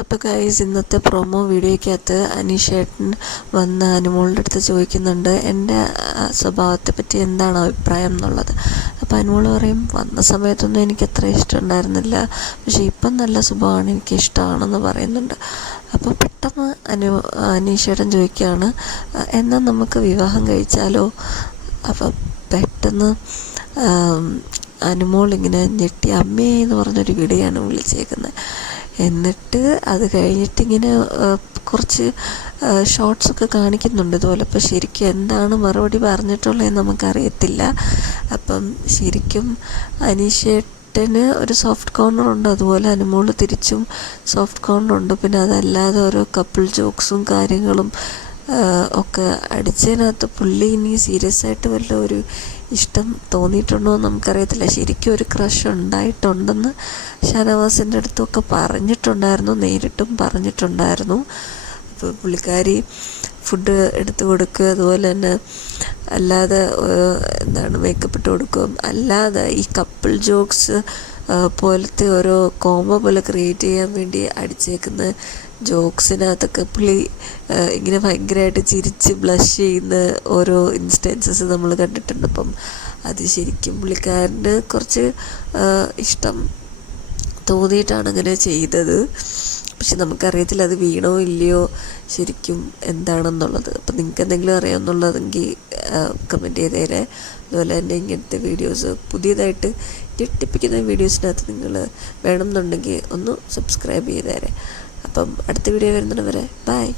അപ്പോൾ ഗൈസ്, ഇന്നത്തെ പ്രൊമോ വീഡിയോയ്ക്കകത്ത് അനീഷേട്ടൻ വന്ന് അനുമോളുടെ അടുത്ത് ചോദിക്കുന്നുണ്ട് എൻ്റെ സ്വഭാവത്തെ പറ്റി എന്താണ് അഭിപ്രായം എന്നുള്ളത്. അപ്പോൾ അനുമോൾ പറയും, വന്ന സമയത്തൊന്നും എനിക്ക് അത്ര ഇഷ്ടമുണ്ടായിരുന്നില്ല, പക്ഷേ ഇപ്പം നല്ല സ്വഭാവമാണ്, എനിക്ക് ഇഷ്ടമാണെന്ന് പറയുന്നുണ്ട്. അപ്പോൾ പെട്ടെന്ന് അനീഷേട്ടൻ ചോദിക്കുകയാണ്, എന്നാൽ നമുക്ക് വിവാഹം കഴിച്ചാലോ? അപ്പോൾ പെട്ടെന്ന് അനുമോൾ ഇങ്ങനെ ഞെട്ടി അമ്മേ എന്ന് പറഞ്ഞൊരു വിളിയാണ് വിളിച്ചേക്കുന്നത്. എന്നിട്ട് അത് കഴിഞ്ഞിട്ടിങ്ങനെ കുറച്ച് ഷോർട്സൊക്കെ കാണിക്കുന്നുണ്ട് ഇതുപോലെ. അപ്പോൾ ശരിക്കും എന്താണ് മറുപടി പറഞ്ഞിട്ടുള്ളതെന്ന് നമുക്കറിയത്തില്ല. അപ്പം ശരിക്കും അനീഷേട്ടന് ഒരു സോഫ്റ്റ് കോർണറുണ്ട്, അതുപോലെ അനുമോൾ തിരിച്ചും സോഫ്റ്റ് കോർണറുണ്ട്. പിന്നെ അതല്ലാതെ ഓരോ കപ്പിൾ ജോക്സും കാര്യങ്ങളും ഒക്കെ അടിച്ചതിനകത്ത് പുള്ളി ഇനി സീരിയസ് ആയിട്ട് വല്ല ഒരു ഇഷ്ടം തോന്നിയിട്ടുണ്ടോ എന്ന് നമുക്കറിയത്തില്ല. ശരിക്കും ഒരു ക്രഷ് ഉണ്ടായിട്ടുണ്ടെന്ന് ഷാനവാസിൻ്റെ അടുത്തൊക്കെ പറഞ്ഞിട്ടുണ്ടായിരുന്നു, നേരിട്ടും പറഞ്ഞിട്ടുണ്ടായിരുന്നു. അപ്പോൾ പുള്ളിക്കാരി ഫുഡ് എടുത്ത് കൊടുക്കുക, അതുപോലെ തന്നെ അല്ലാതെ മേക്കപ്പ് ഇട്ട് കൊടുക്കും, അല്ലാതെ ഈ കപ്പിൾ ജോക്സ് പോലത്തെ ഓരോ കോമ പോലെ ക്രിയേറ്റ് ചെയ്യാൻ വേണ്ടി അടിച്ചേക്കുന്ന ജോക്സിനകത്തൊക്കെ പുള്ളി ഇങ്ങനെ ഭയങ്കരമായിട്ട് ചിരിച്ച് ബ്ലഷ് ചെയ്യുന്ന ഓരോ ഇൻസ്റ്റൻസസ് നമ്മൾ കണ്ടിട്ടുണ്ട്. അപ്പം അത് ശരിക്കും പുള്ളിക്കാരന് കുറച്ച് ഇഷ്ടം തോന്നിയിട്ടാണ് അങ്ങനെ ചെയ്തത്. പക്ഷെ നമുക്കറിയത്തില്ല അത് വീണോ ഇല്ലയോ ശരിക്കും എന്താണെന്നുള്ളത്. അപ്പം നിങ്ങൾക്ക് എന്തെങ്കിലും അറിയാമെന്നുള്ളതെങ്കിൽ കമൻറ്റ് ചെയ്തേരെ. അതുപോലെ തന്നെ ഇങ്ങനത്തെ വീഡിയോസ് പുതിയതായിട്ട് ഞെട്ടിപ്പിക്കുന്ന വീഡിയോസിനകത്ത് നിങ്ങൾ വേണമെന്നുണ്ടെങ്കിൽ ഒന്ന് സബ്സ്ക്രൈബ് ചെയ്തേരെ. അപ്പം അടുത്ത വീഡിയോ വരുന്നവരെ ബൈ.